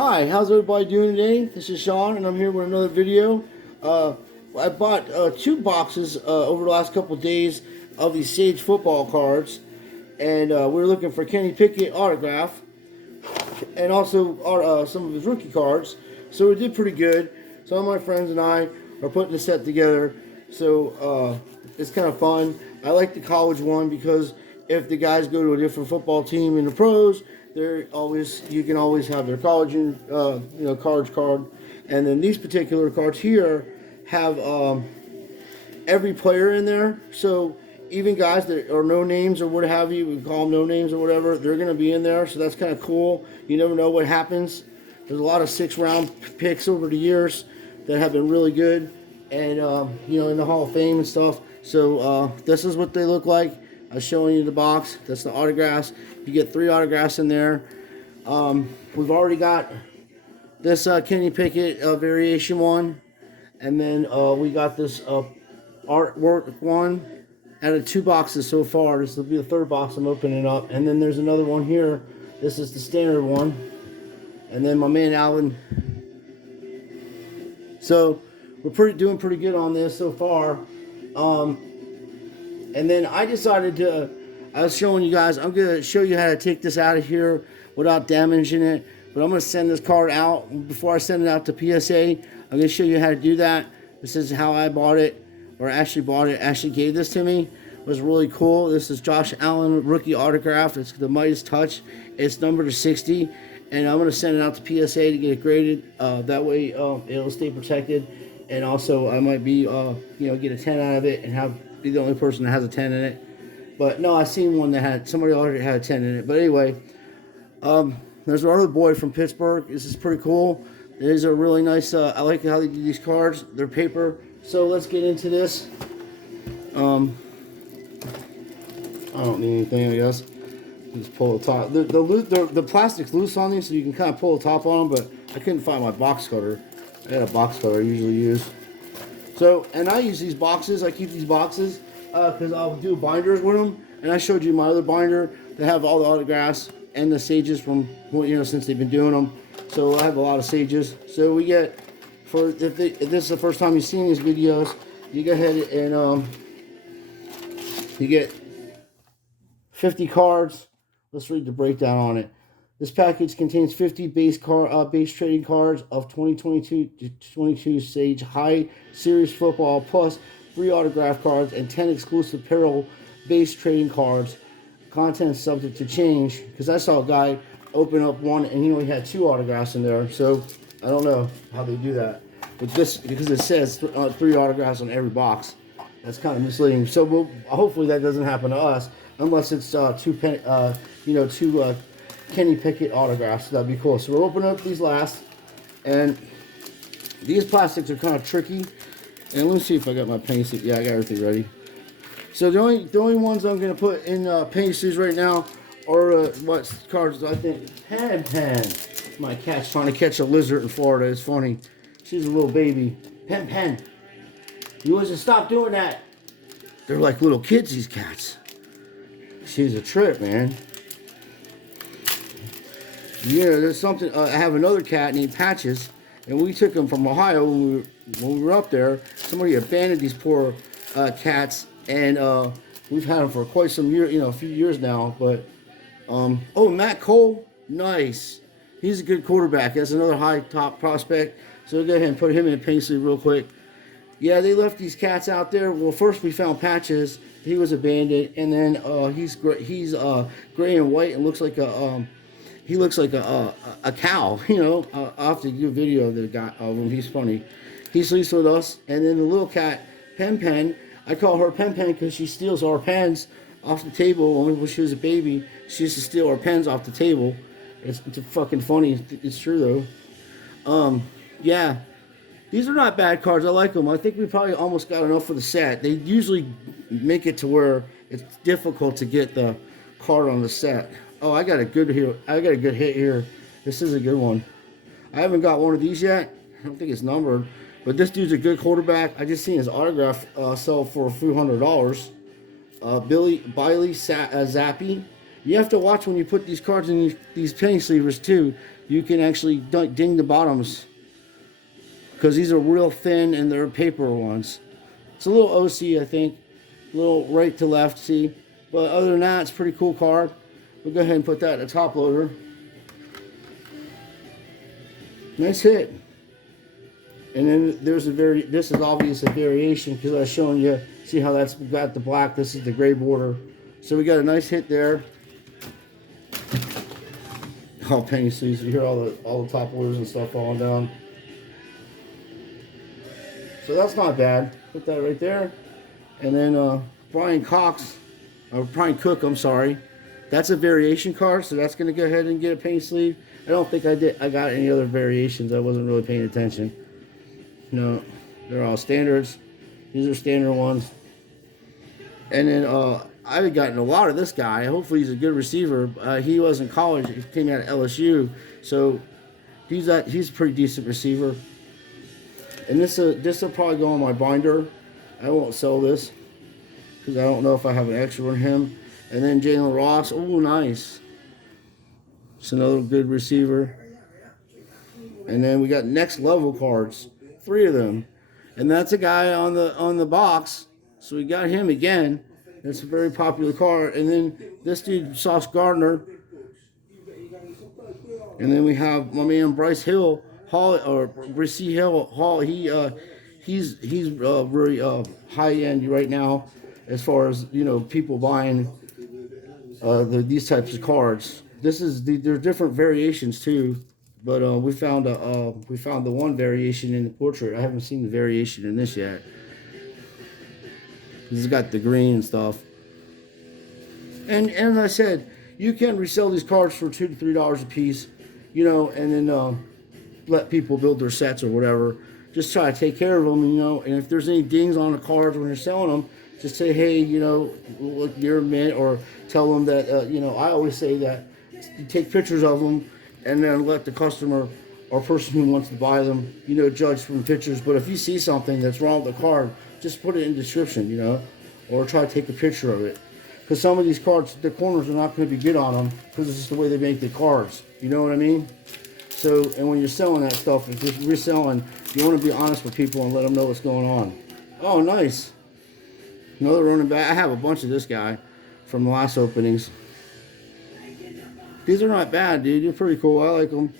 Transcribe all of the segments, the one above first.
Hi, how's everybody doing today? This is Sean, and I'm here with another video. I bought two boxes over the last couple of days of these Sage football cards, and we're looking for Kenny Pickett autograph, and also some of his rookie cards. So we did pretty good. Some of my friends and I are putting the set together, so it's kind of fun. I like the college one because if the guys go to a different football team in the pros, you can always have their college college card. And then these particular cards here have every player in there. So even guys that are no names or what have you, we call them no names or whatever, they're going to be in there. So that's kind of cool. You never know what happens. There's a lot of 6th-round picks over the years that have been really good, and in the Hall of Fame and stuff. So this is what they look like. I was showing you the box. That's the autographs. You get 3 autographs in there. We've already got this Kenny Pickett variation one, and then we got this artwork one out of 2 boxes so far. This will be the 3rd box I'm opening up, and then there's another one here. This is the standard one, and then my man Alvin. So we're doing pretty good on this so far. And then I was showing you guys, I'm going to show you how to take this out of here without damaging it. But I'm going to send this card out. Before I send it out to PSA, I'm going to show you how to do that. This is how I bought it, or actually bought it. Ashley gave this to me. It was really cool. This is Josh Allen rookie autograph. It's the Midas Touch. It's numbered to 60. And I'm going to send it out to PSA to get it graded. That way it'll stay protected. And also I might be, get a 10 out of it and be the only person that has a 10 in it. But no, I seen one that somebody already had a 10 in it. But anyway, there's our other boy from Pittsburgh. This is pretty cool. These are really nice. I like how they do these cards. They're paper. So let's get into this. I don't need anything, I guess. Just pull the top. The plastic's loose on these, so you can kind of pull the top on them, but I couldn't find my box cutter. I got a box cutter I usually use. So, and I use these boxes. I keep these boxes because I'll do binders with them. And I showed you my other binder that have all the autographs and the Sages from, since they've been doing them. So I have a lot of Sages. So we get, if this is the first time you've seen these videos, you go ahead and you get 50 cards. Let's read the breakdown on it. This package contains 50 base trading cards of 2022 Sage High Series Football, plus 3 autograph cards and 10 exclusive Peril base trading cards. Content is subject to change, because I saw a guy open up one and he only had 2 autographs in there. So I don't know how they do that. But because it says 3 autographs on every box, that's kind of misleading. So hopefully that doesn't happen to us, unless it's two Kenny Pickett autographs. That'd be cool. So we're opening up these last, and these plastics are kind of tricky. And let me see if I got my penny sleeve. Yeah, I got everything ready. So the only ones I'm gonna put in penny sleeves right now are what cards I think. Pen. My cat's trying to catch a lizard in Florida. It's funny. She's a little baby. Pen. You want to stop doing that? They're like little kids, these cats. She's a trip, man. Yeah, there's something. I have another cat named Patches, and we took him from Ohio when we were up there. Somebody abandoned these poor cats, and we've had them for quite some years, a few years now. But Matt Cole, nice. He's a good quarterback. That's another high top prospect. So we'll go ahead and put him in a penny sleeve real quick. Yeah, they left these cats out there. Well, first we found Patches. He was abandoned, and then he's gray and white and looks like a cow. I'll have to do a video of the guy of him. He's funny. He sleeps with us, and then the little cat Pen. I call her Pen because she steals our pens off the table. When she was a baby, she used to steal our pens off the table. It's fucking funny. It's true though. Yeah. These are not bad cards. I like them. I think we probably almost got enough for the set. They usually make it to where it's difficult to get the card on the set. Oh, I got a good hit here. This is a good one. I haven't got one of these yet. I don't think it's numbered. But this dude's a good quarterback. I just seen his autograph sell for a few $100. Bailey Zappi. You have to watch when you put these cards in these penny sleevers too, you can actually ding the bottoms, because these are real thin and they're paper ones. It's a little OC, I think, a little right to left, see. But other than that, it's a pretty cool card. We'll go ahead and put that in the top loader. Nice hit. And then there's this is obvious a variation, because I was showing you, see how that's got the black, this is the gray border. So we got a nice hit there. Oh, penny sleeves, you hear all the top loaders and stuff falling down. So that's not bad. Put that right there. And then Brian Cook, I'm sorry. That's a variation card, so that's gonna go ahead and get a penny sleeve. I don't think I got any other variations. I wasn't really paying attention. No, they're all standards. These are standard ones. And then I've gotten a lot of this guy. Hopefully he's a good receiver. He was in college. He came out of LSU, so he's a pretty decent receiver. And this will probably go on my binder. I won't sell this because I don't know if I have an extra on him. And then Jalen Ross. Oh, nice. It's another good receiver. And then we got next level cards. 3 of them. And that's a guy on the box. So we got him again. It's a very popular card. And then this dude, Sauce Gardner. And then we have my man Bryce Hill. Hall. He's very high end right now, as far as people buying these types of cards. There's different variations too, but we found the one variation in the portrait. I haven't seen the variation in this yet. This has got the green and stuff. And as I said, you can resell these cards for $2 to $3 a piece, and then let people build their sets or whatever. Just try to take care of them, and if there's any dings on the cards when you're selling them, just say, hey, look, you're a mint, or tell them that, I always say that you take pictures of them and then let the customer or person who wants to buy them, judge from pictures. But if you see something that's wrong with the card, just put it in the description, or try to take a picture of it. Because some of these cards, the corners are not going to be good on them, because it's just the way they make the cards. You know what I mean? So, and when you're selling that stuff, if you're reselling, you want to be honest with people and let them know what's going on. Oh, nice. Another running back. I have a bunch of this guy from the last openings. These are not bad, dude. They're pretty cool. I like them.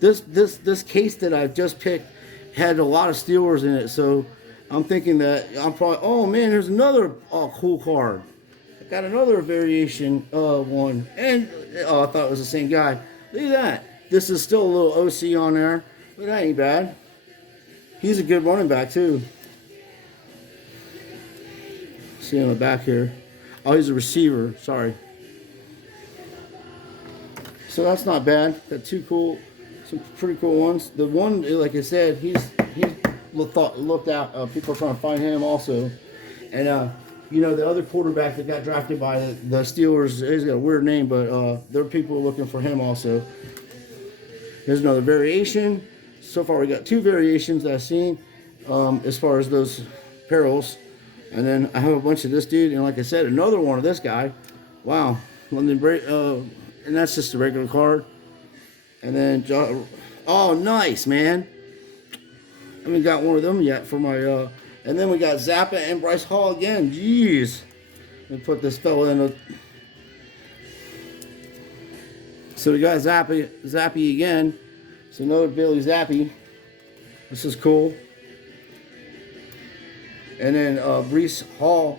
This case that I've just picked had a lot of Steelers in it, so I'm thinking that I'm probably. Oh man, there's another cool card. I got another variation one, and I thought it was the same guy. Look at that. This is still a little OC on there, but that ain't bad. He's a good running back too. See on the back here. Oh, he's a receiver. Sorry. So that's not bad. Got some pretty cool ones. The one, like I said, he's looked out. People are trying to find him also, and the other quarterback that got drafted by the Steelers, he's got a weird name, but there are people looking for him also. Here's another variation. So far, we got 2 variations that I've seen as far as those perils. And then I have a bunch of this dude, and like I said, another one of this guy. Wow. London break, and that's just a regular card. And then, oh, nice, man. I haven't got one of them yet for my, and then we got Zappa and Bryce Hall again. Jeez. Let me put this fella in So we got Zappy again. So another Billy Zappi. This is cool. And then Breece Hall,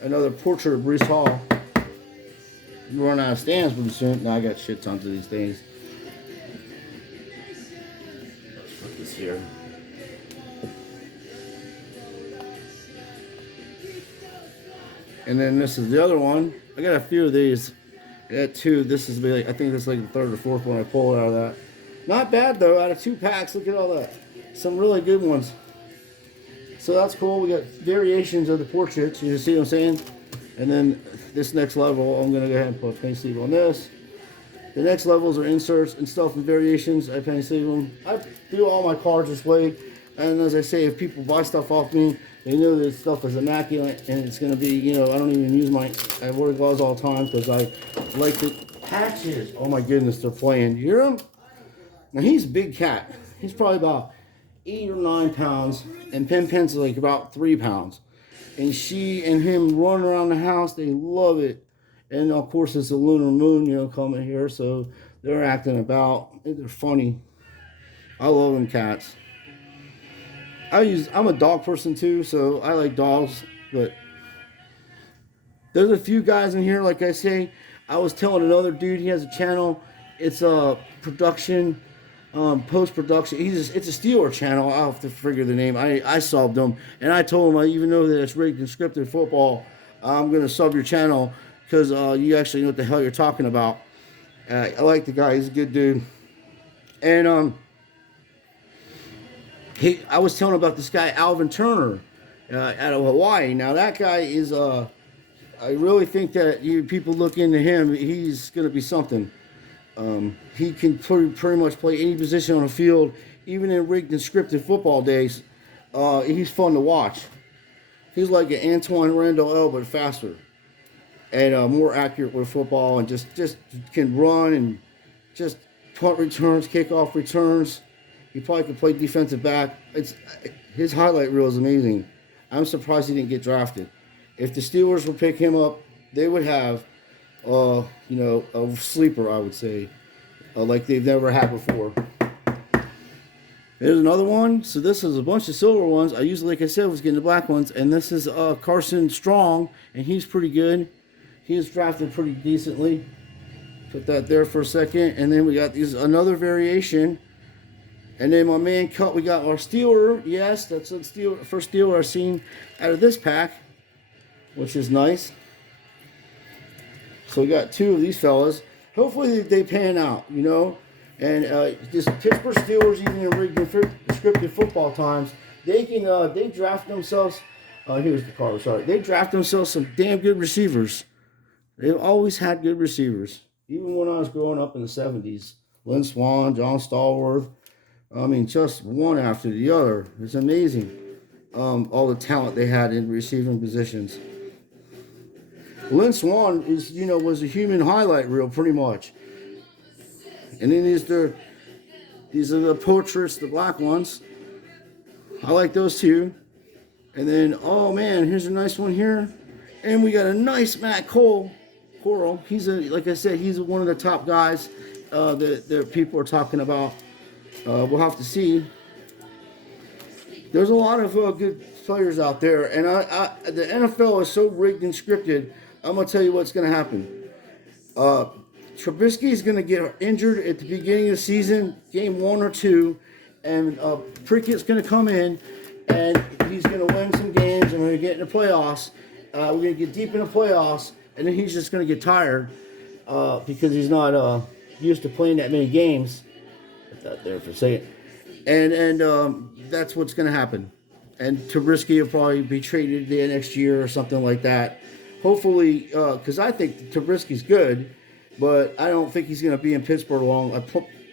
another portrait of Breece Hall. You run out of stands pretty soon. Now I got shit tons of these things. Let's put this here. And then this is the other one. I got a few of these. I got 2. This is I think this is like the 3rd or 4th one I pulled out of that. Not bad though. Out of 2 packs, look at all that. Some really good ones. So that's cool. We got variations of the portraits. You see what I'm saying? And then this next level, I'm going to go ahead and put a penny sleeve on this. The next levels are inserts and stuff and variations. I penny sleeve them. I do all my cards this way. And as I say, if people buy stuff off me, they know that stuff is immaculate and it's going to be, I don't even use I wear gloves all the time because I like to Patches. Oh my goodness, they're playing. You hear him? Now he's a big cat. He's probably about 8 or 9 pounds, and Pen Pen's like about 3 pounds. And she and him run around the house. They love it. And of course, it's a lunar moon, coming here, so they're acting about. They're funny. I love them cats. I'm a dog person too, so I like dogs. But there's a few guys in here, like I say. I was telling another dude, he has a channel. It's a production, post production. It's a Steeler channel. I'll have to figure the name. I subbed him, and I told him, I even know that it's rigged and scripted football. I'm gonna sub your channel because you actually know what the hell you're talking about. I like the guy. He's a good dude. And I was telling about this guy Alvin Turner out of Hawaii. Now that guy is I really think that people look into him. He's going to be something. He can pretty much play any position on the field, even in rigged and scripted football days. He's fun to watch. He's like an Antoine Randall L, but faster and more accurate with football, and just can run and just punt returns, kickoff returns. He probably could play defensive back. His highlight reel is amazing. I'm surprised he didn't get drafted. If the Steelers would pick him up, they would have, a sleeper, I would say, like they've never had before. There's another one. So this is a bunch of silver ones. I usually, like I said, was getting the black ones. And this is Carson Strong, and he's pretty good. He was drafted pretty decently. Put that there for a second. And then we got another variation. And then my man cut, we got our Steeler. Yes, that's the first Steeler I've seen out of this pack, which is nice. So we got 2 of these fellas. Hopefully they pan out, And just Pittsburgh Steelers, even in rigged and scripted football times, they draft themselves. Here's the card. Sorry, they draft themselves some damn good receivers. They've always had good receivers, even when I was growing up in the '70s. Lynn Swann, John Stallworth. I mean, just one after the other. It's amazing. All the talent they had in receiving positions. Lynn Swann was a human highlight reel pretty much. And then these are the portraits, the black ones. I like those 2. And then, oh man, here's a nice one here. And we got a nice Matt Coral. Like I said, he's one of the top guys that people are talking about. We'll have to see. There's a lot of good players out there, and the NFL is so rigged and scripted. I'm gonna tell you what's gonna happen. Trubisky is gonna get injured at the beginning of the season, game 1 or 2, and Pickett's gonna come in, and he's gonna win some games, and we're gonna get in the playoffs. We're gonna get deep in the playoffs, and then he's just gonna get tired because he's not used to playing that many games. Put that there for a second. And that's what's going to happen. And Trubisky will probably be traded the next year or something like that. Hopefully, because I think Trubisky's good, but I don't think he's going to be in Pittsburgh long.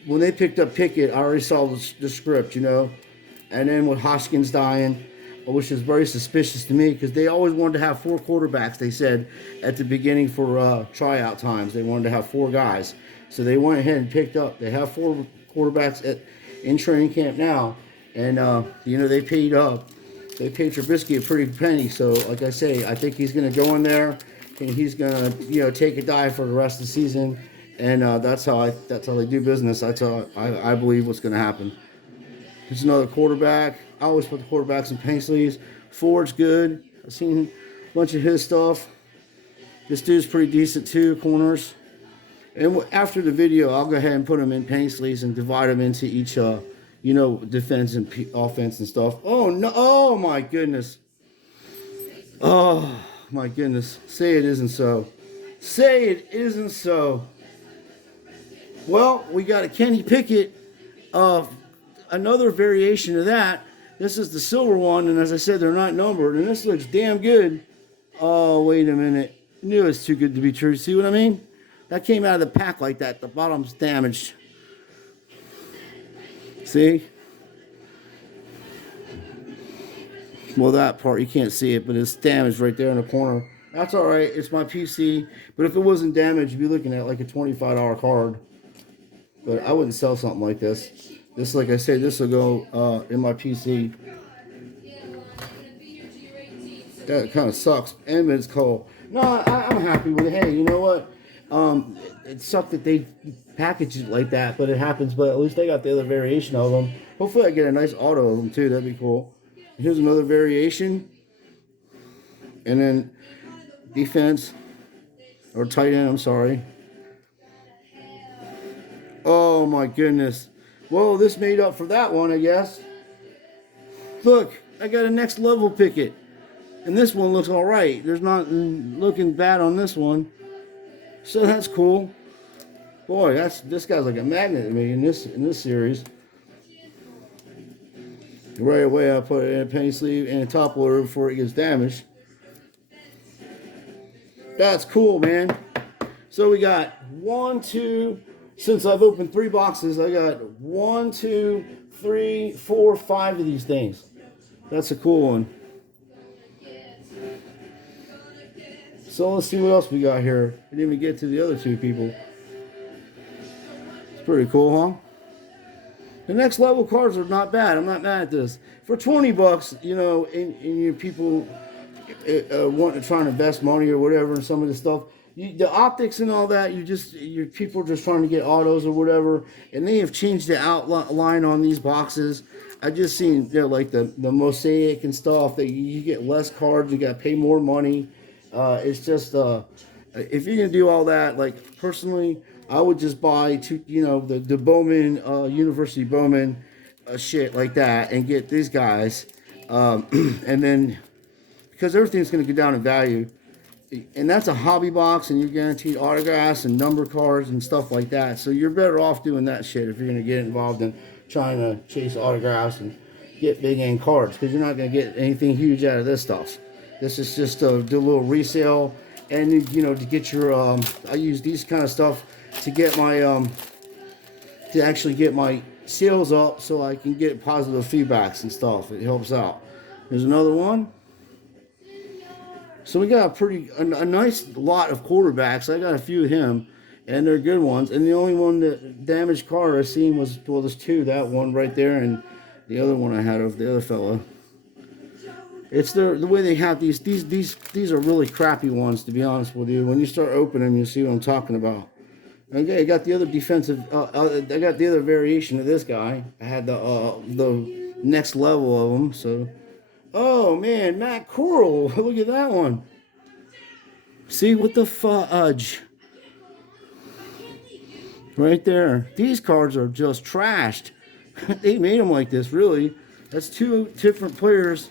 When they picked up Pickett, I already saw the script, And then with Haskins dying, which is very suspicious to me, because they always wanted to have 4 quarterbacks, they said, at the beginning for tryout times. They wanted to have 4 guys. So they went ahead and picked up. They have 4 quarterbacks in training camp now, and they paid Trubisky a pretty penny. So like I say, I think he's going to go in there and he's going to take a dive for the rest of the season, and that's how they do business. That's how I believe what's going to happen. Here's another quarterback. I always put the quarterbacks in Paisleys. Ford's good. I've seen a bunch of his stuff. This dude's pretty decent too. Corners. And after the video, I'll go ahead and put them in Paisleys and divide them into each, defense and offense and stuff. Oh, no. Oh, my goodness. Oh, my goodness. Say it isn't so. Say it isn't so. Well, we got a Kenny Pickett. Another variation of that. This is the silver one, and as I said, they're not numbered. And this looks damn good. Oh, wait a minute. I knew it was too good to be true. See what I mean? That came out of the pack like that. The bottom's damaged. See? Well, that part, you can't see it, but it's damaged right there in the corner. That's all right. It's my PC. But if it wasn't damaged, you'd be looking at like a $25 card. But I wouldn't sell something like this. This, like I said, this will go in my PC. That kind of sucks. And it's cold. No, I'm happy with it. Hey, you know what? It sucked that they packaged it like that, but it happens. But at least they got the other variation of them. Hopefully I get a nice auto of them too. That'd be cool. Here's another variation. And then defense. Or tight end, I'm sorry. Oh my goodness. Well, this made up for that one, I guess. Look, I got a next level Pickett. And this one looks alright. There's not looking bad on this one. So that's cool. Boy, this guy's like a magnet to me in this series. Right away I put it in a penny sleeve and a top loader before it gets damaged. That's cool, man. So we got 1, 2, since I've opened 3 boxes, I got 1, 2, 3, 4, 5 of these things. That's a cool one. So let's see what else we got here. We didn't even get to the other 2 people. It's pretty cool, huh? The next level cards are not bad. I'm not mad at this. For 20 bucks, you know, and you people want to try and invest money or whatever in some of this stuff. The optics and all that, your people are just trying to get autos or whatever, and they have changed the outline on these boxes. I just seen, you know, like the mosaic and stuff, that you get less cards, you got to pay more money. It's just if you're gonna do all that, like personally, I would just buy the Bowman University Bowman shit like that and get these guys, and then because everything's gonna go down in value. And that's a hobby box, and you're guaranteed autographs and number cards and stuff like that. So you're better off doing that shit if you're going to get involved in trying to chase autographs and get big end cards, because you're not going to get anything huge out of this stuff. This is just to do a little resale, and you know, to get your I use these kind of stuff to get my to actually get my sales up, so I can get positive feedbacks and stuff. It helps out. There's another one. So we got a nice lot of quarterbacks. I got a few of him, and they're good ones. And the only one that damaged card I seen was, well, there's 2. That one right there, and the other one I had of the other fella. It's the way they have these are really crappy ones, to be honest with you. When you start opening them, you see what I'm talking about. Okay, I got the other defensive. I got the other variation of this guy. I had the next level of them. So. Oh man, Matt Corral. Look at that one. See, what the fudge? Right there. These cards are just trashed. They made them like this, really. That's 2 different players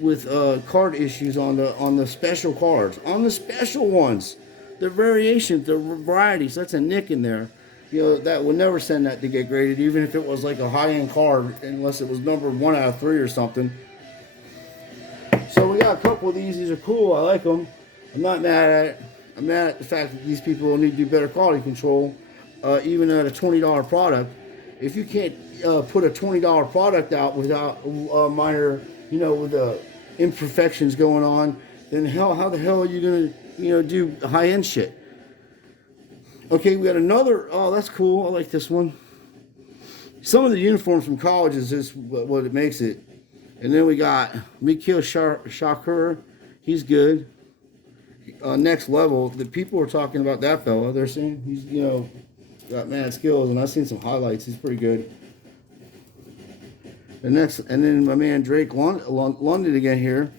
with card issues on the special cards. On the special ones. The variations, the varieties. That's a nick in there. You know, that would never send that to get graded, even if it was like a high-end card, unless it was numbered 1 out of 3 or something. So we got a couple of these. These are cool. I like them. I'm not mad at it. I'm mad at the fact that these people need to do better quality control, even at a $20 product. If you can't put a $20 product out without minor, with imperfections going on, then how the hell are you gonna, do high-end shit? Okay, we got another. Oh, that's cool. I like this one. Some of the uniforms from colleges is what it makes it. And then we got Mikhail Shakur. He's good. Next level. The people are talking about that fella. They're saying he's, got mad skills, and I've seen some highlights. He's pretty good. And then my man Drake London again here.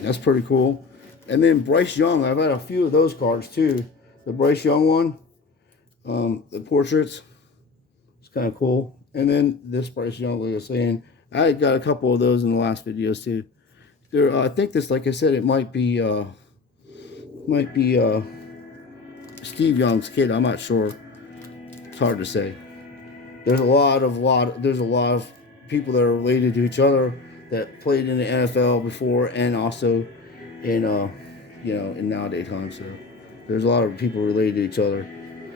That's pretty cool. And then Bryce Young. I've had a few of those cards too. The Bryce Young one, the portraits. It's kind of cool. And then this Bryce Young, like I was saying, I got a couple of those in the last videos too. There, I think this, like I said, it might be Steve Young's kid. I'm not sure. It's hard to say. There's a lot of people that are related to each other that played in the NFL before, and also in in nowadays times. So there's a lot of people related to each other.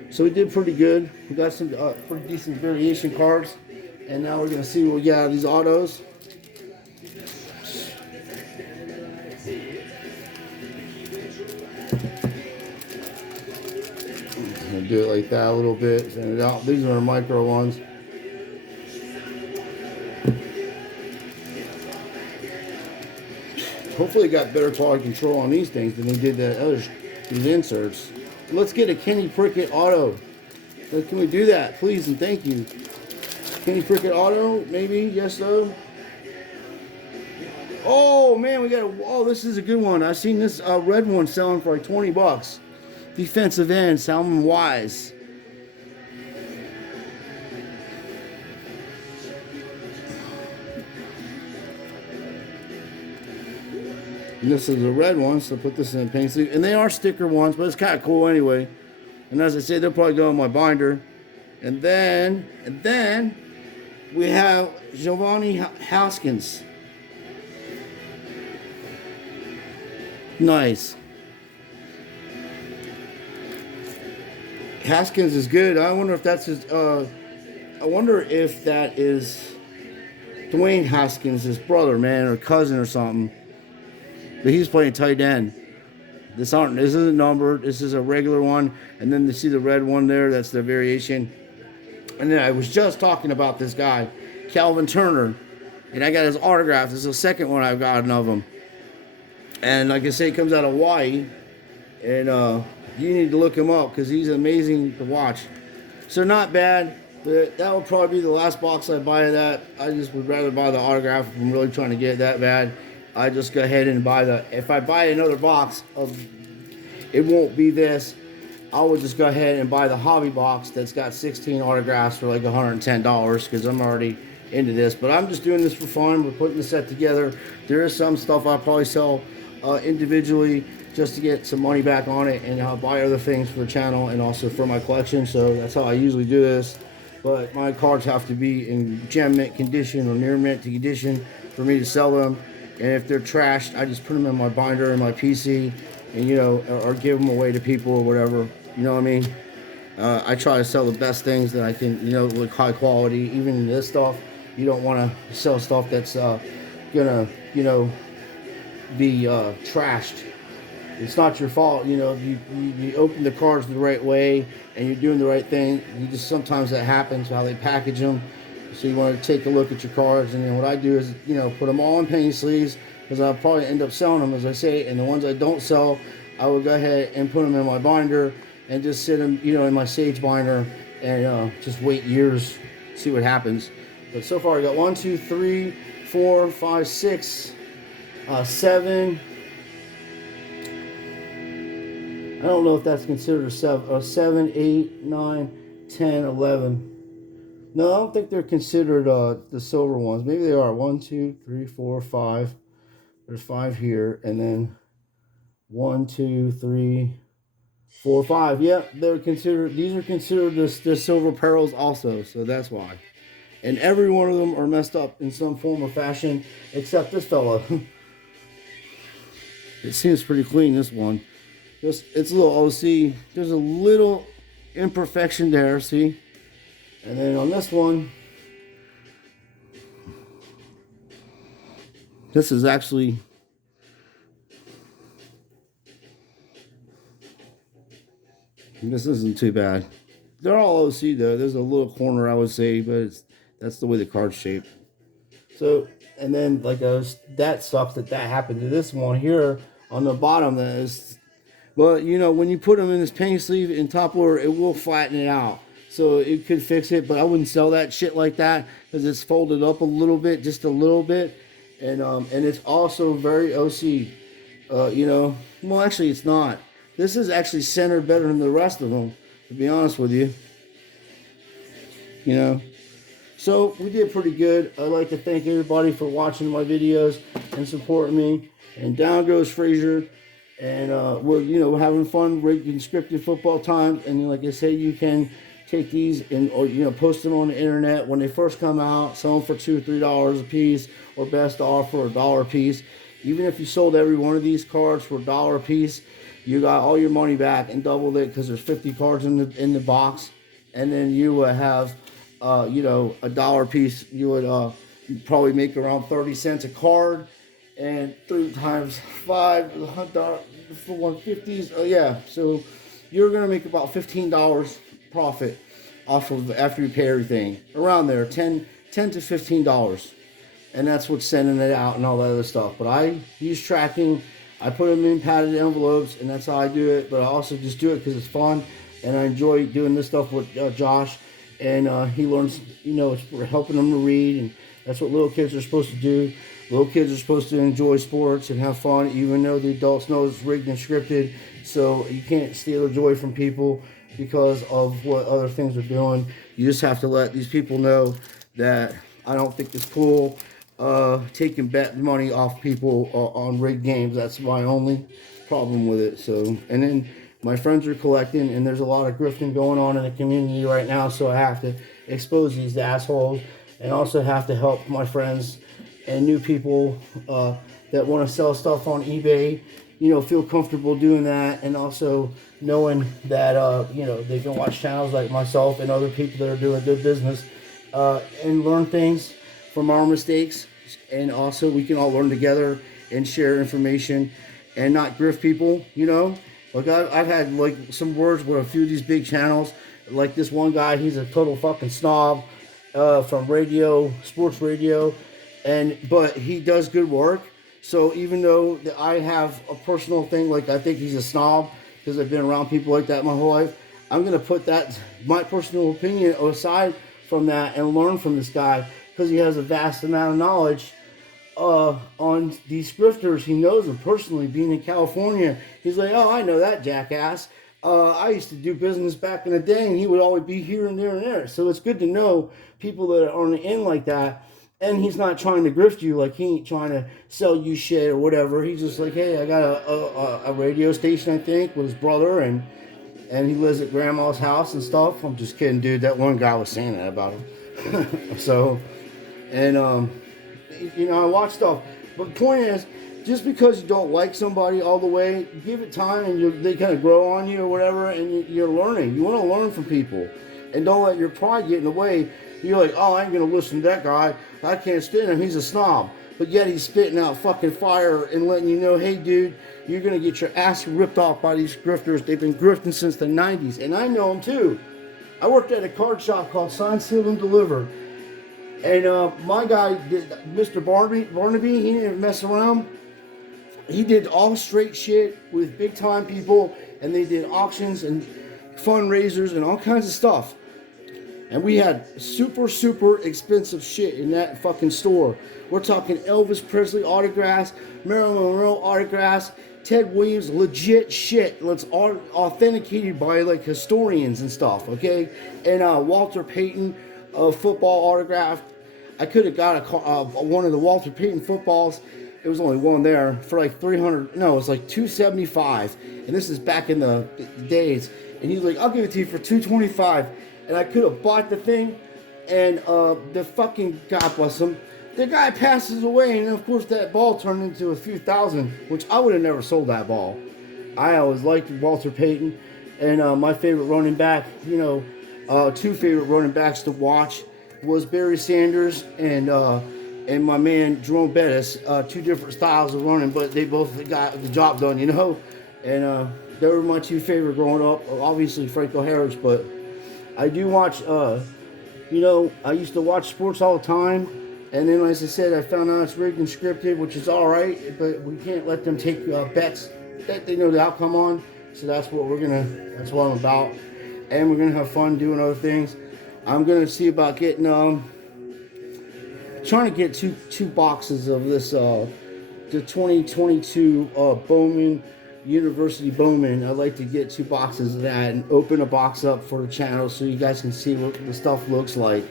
So we did pretty good. We got some pretty decent variation cards. And now we're going to see what we got out of these autos. do it like that a little bit. Send it out. These are the micro ones. Hopefully, got better quality control on these things than they did the others, these inserts. Let's get a Kenny Pickett auto. Can we do that, please and thank you? Kenny Pickett auto, maybe? Yes, so. Oh man, we got a. Oh, this is a good one. I've seen this red one selling for like 20 bucks. Defensive end, Salmon Wise. And this is a red one, so put this in a paint sleeve. And they are sticker ones, but it's kind of cool anyway. And as I said, they'll probably go in my binder. And then we have Giovanni Haskins. Nice. Haskins is good. I wonder if that's his. I wonder if that is Dwayne Haskins, his brother, man, or cousin or something. But he's playing tight end. This isn't numbered. This is a regular one, and then you see the red one there. That's the variation. And then I was just talking about this guy, Alvin Turner, and I got his autograph. This is the second one I've gotten of him. And like I say, he comes out of Hawaii, and you need to look him up because he's amazing to watch. So not bad, but that will probably be the last box I buy of that. I just would rather buy the autograph if I'm really trying to get it that bad. I just go ahead and buy if I buy another box of, it won't be this. I would just go ahead and buy the hobby box that's got 16 autographs for like $110 because I'm already into this. But I'm just doing this for fun. We're putting the set together. There is some stuff I'll probably sell individually just to get some money back on it, and I'll buy other things for the channel and also for my collection. So that's how I usually do this. But my cards have to be in gem mint condition or near mint condition for me to sell them. And if they're trashed, I just put them in my binder in my PC, and or give them away to people or whatever. You know what I mean? I try to sell the best things that I can, with high quality. Even this stuff, you don't want to sell stuff that's gonna, be trashed. It's not your fault. You open the cards the right way and you're doing the right thing. Sometimes that happens how they package them. So you want to take a look at your cards, and then what I do is, put them all in penny sleeves, because I'll probably end up selling them, as I say. And the ones I don't sell, I will go ahead and put them in my binder and just sit them, in my sage binder, and just wait years, see what happens. But so far I got 1, 2, 3, 4, 5, 6, 7. I don't know if that's considered a 7, 8, 9, 10, 11. No, I don't think they're considered the silver ones. Maybe they are. 1, 2, 3, 4, 5. There's 5 here, and then 1, 2, 3, 4, 5. Yep, they're considered. These are considered the silver pearls also. So that's why. And every one of them are messed up in some form or fashion, except this fella. It seems pretty clean. This one, it's a little OC. There's a little imperfection there. See. And then on this one, this is actually, this isn't too bad. They're all OC though. There's a little corner I would say, but that's the way the card's shaped. So, and then that sucks that happened to this one here on the bottom. That is, but when you put them in this penny sleeve in top loader, it will flatten it out. So it could fix it, but I wouldn't sell that shit like that because it's folded up a little bit, just a little bit, and it's also very OC. Well, actually, it's not. This is actually centered better than the rest of them, to be honest with you. So we did pretty good. I'd like to thank everybody for watching my videos and supporting me. And down goes Frazier, and we're having fun, rigging scripted football time. And like I say, you can take these and post them on the internet when they first come out, sell them for $2 or $3 a piece, or best offer $1 a piece. Even if you sold every one of these cards for $1 a piece, you got all your money back and doubled it, because there's 50 cards in the box. And then you would have $1 a piece. You would probably make around 30 cents a card, and 3 times 5 for 150s. Oh yeah, so you're gonna make about $15 profit off of after you pay everything. Around there, $10 to $15. And that's what's sending it out and all that other stuff. But I use tracking. I put them in padded envelopes, and that's how I do it. But I also just do it because it's fun, and I enjoy doing this stuff with Josh. And he learns, it's helping him to read, and that's what little kids are supposed to do. Little kids are supposed to enjoy sports and have fun, even though the adults know it's rigged and scripted. So you can't steal the joy from people because of what other things are doing. You just have to let these people know that I don't think it's cool taking bet money off people on rigged games. That's my only problem with it. So, and then my friends are collecting, and there's a lot of grifting going on in the community right now, so I have to expose these assholes, and also have to help my friends and new people that want to sell stuff on eBay, feel comfortable doing that, and also knowing that, they can watch channels like myself and other people that are doing good business and learn things from our mistakes. And also we can all learn together and share information and not grift people, Like I've had like some words with a few of these big channels, like this one guy, he's a total fucking snob from sports radio, but he does good work. So even though I have a personal thing, like I think he's a snob because I've been around people like that my whole life, I'm gonna put my personal opinion aside from that and learn from this guy because he has a vast amount of knowledge on these grifters. He knows them personally, being in California. He's like, oh, I know that jackass. I used to do business back in the day, and he would always be here and there and there. So it's good to know people that are on the end like that. And he's not trying to grift you, like he ain't trying to sell you shit or whatever. He's just like, hey, I got a radio station, I think, with his brother, and he lives at grandma's house and stuff. I'm just kidding, dude. That one guy was saying that about him. So, and I watch stuff. But the point is, just because you don't like somebody all the way, give it time, and they kind of grow on you or whatever, and you're learning. You want to learn from people, and don't let your pride get in the way. You're like, oh, I ain't gonna listen to that guy. I can't stand him. He's a snob. But yet he's spitting out fucking fire and letting you know, hey, dude, you're gonna get your ass ripped off by these grifters. They've been grifting since the 90s, and I know them too. I worked at a card shop called Sign, Seal, and Deliver. And my guy, Mr. Barnaby, he didn't mess around. He did all straight shit with big time people, and they did auctions and fundraisers and all kinds of stuff. And we had super, super expensive shit in that fucking store. We're talking Elvis Presley autographs, Marilyn Monroe autographs, Ted Williams, legit shit. That's authenticated by like historians and stuff, okay? And Walter Payton football autograph. I could have got one of the Walter Payton footballs. There was only one there for like $300. No, it was like $275. And this is back in the days. And he's like, I'll give it to you for $225. And I could have bought the thing, and the fucking, God bless him, the guy passes away, and of course that ball turned into a few thousand, which I would have never sold that ball. I always liked Walter Payton, and my favorite running back, two favorite running backs to watch was Barry Sanders and my man Jerome Bettis. Two different styles of running, but they both got the job done, and they were my two favorite growing up. Obviously Franco Harris, but I do watch, I used to watch sports all the time, and then, as I said, I found out it's rigged and scripted, which is all right, but we can't let them take bets that they know the outcome on, so that's what I'm about, and we're going to have fun doing other things. I'm going to see about getting, trying to get two boxes of this, the 2022 Bowman University Bowman. I'd like to get 2 boxes of that and open a box up for the channel so you guys can see what the stuff looks like.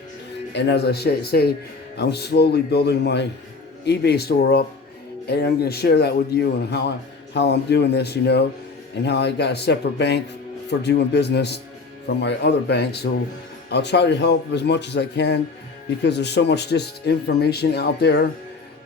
And as I say, I'm slowly building my eBay store up, and I'm going to share that with you and how I'm doing this, and how I got a separate bank for doing business from my other bank. So I'll try to help as much as I can, because there's so much disinformation out there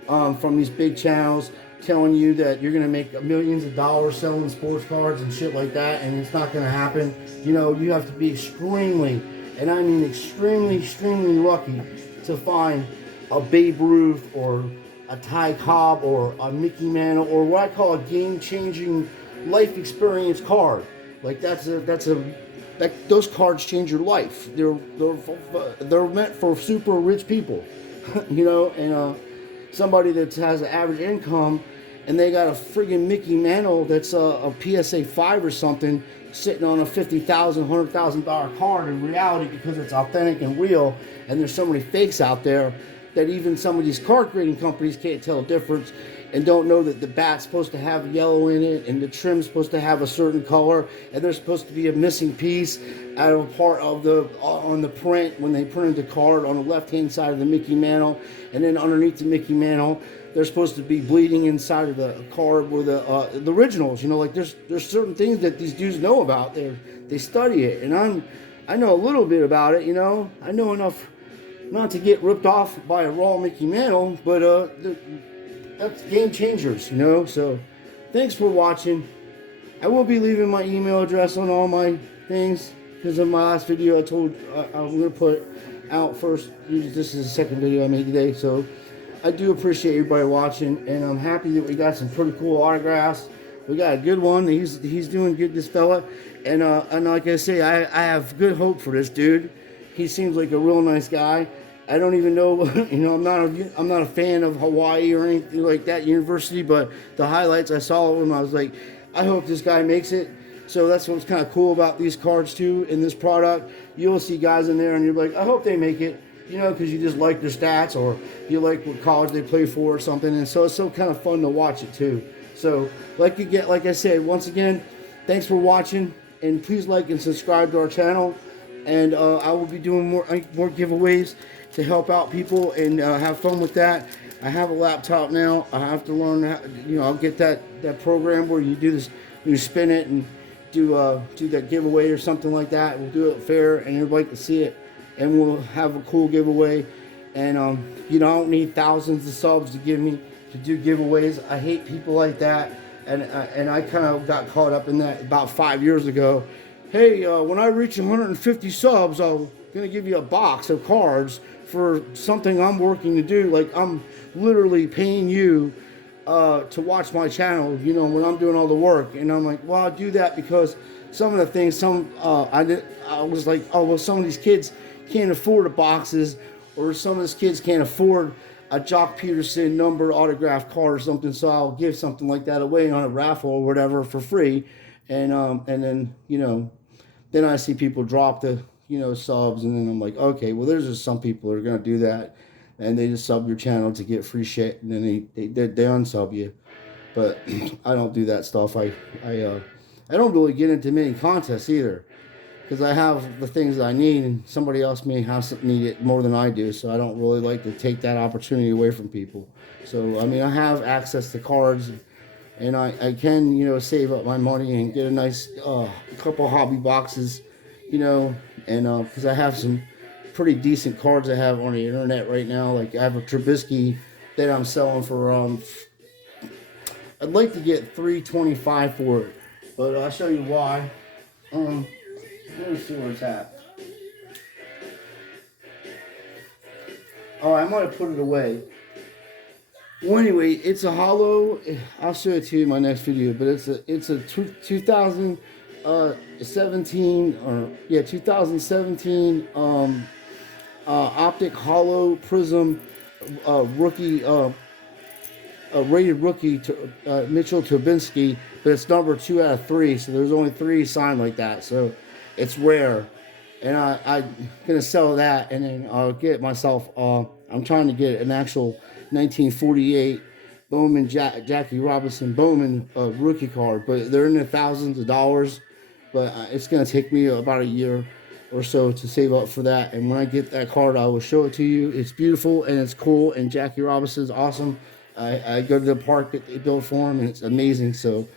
from these big channels telling you that you're going to make millions of dollars selling sports cards and shit like that, and it's not going to happen. You have to be extremely, and I mean extremely, extremely lucky to find a Babe Ruth or a Ty Cobb or a Mickey Mantle or what I call a game-changing life experience card. Like that's a those cards change your life. They're meant for super rich people, you know, and somebody that has an average income, and they got a friggin' Mickey Mantle that's a PSA 5 or something sitting on a $50,000, $100,000 card in reality because it's authentic and real, and there's so many fakes out there that even some of these card grading companies can't tell the difference and don't know that the bat's supposed to have yellow in it and the trim's supposed to have a certain color, and there's supposed to be a missing piece out of a part of the on the print when they printed the card on the left hand side of the Mickey Mantle, and then underneath the Mickey Mantle there's supposed to be bleeding inside of the card where the originals, you know, like there's certain things that these dudes know about. They study it, and I know a little bit about it, you know. I know enough not to get ripped off by a raw Mickey Mantle, but that's game changers, you know. So thanks for watching. I will be leaving my email address on all my things because of my last video I told I'm going to put out first. This is the second video I made today, so I do appreciate everybody watching, and I'm happy that we got some pretty cool autographs. We got a good one. He's doing good, this fella, and like I say, I have good hope for this dude. He seems like a real nice guy. I don't even know, you know, I'm not a fan of Hawaii or anything like that university, but the highlights I saw of him, I was like, I hope this guy makes it. So that's what's kind of cool about these cards too, in this product. You'll see guys in there and you're like, I hope they make it, you know, because you just like their stats or you like what college they play for or something. And so it's so kind of fun to watch it too. So like I said, once again, thanks for watching, and please like and subscribe to our channel. And I will be doing more giveaways to help out people and have fun with that. I have a laptop now. I have to learn how, you know, I'll get that program where you do this, you spin it and do that giveaway or something like that. We'll do it fair and everybody can see it, and we'll have a cool giveaway. And you know, I don't need thousands of subs to give me to do giveaways. I hate people like that, and I kind of got caught up in that about 5 years ago. Hey, when I reach 150 subs, I'm gonna give you a box of cards for something I'm working to do. Like, I'm literally paying you to watch my channel, you know, when I'm doing all the work. And I'm like, well, I'll do that because some of the things, I was like, oh, well, some of these kids can't afford the boxes, or some of these kids can't afford a Jock Peterson number autograph card or something, so I'll give something like that away on a raffle or whatever for free. And then, you know, then I see people drop the, you know, subs, and then I'm like, okay, well, there's just some people that are gonna do that, and they just sub your channel to get free shit, and then they unsub you. But I don't do that stuff. I don't really get into many contests either, because I have the things that I need, and somebody else may need it more than I do, so I don't really like to take that opportunity away from people. So I mean, I have access to cards, and I can, you know, save up my money and get a nice couple hobby boxes, you know, and because I have some pretty decent cards I have on the internet right now. Like, I have a Trubisky that I'm selling for I'd like to get $325 for it, but I'll show you why. Let me see where it's at. Oh, I might have put it away. Well, anyway, it's a hollow. I'll show it to you in my next video. But it's a 2017 optic hollow prism rookie rated rookie to Mitchell Trubisky, but it's number 2 out of 3. So there's only 3 signed like that. So it's rare, and I'm gonna sell that, and then I'll get myself. I'm trying to get an actual 1948 Bowman Jackie Robinson Bowman rookie card, but they're in the thousands of dollars. But it's gonna take me about a year or so to save up for that. And when I get that card, I will show it to you. It's beautiful and it's cool, and Jackie Robinson's awesome. I go to the park that they built for him, and it's amazing. So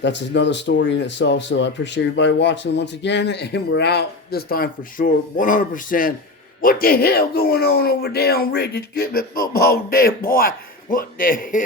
that's another story in itself. So I appreciate everybody watching once again, and we're out this time for sure, 100%. What the hell going on over there on Richard's Football Day, boy? What the hell?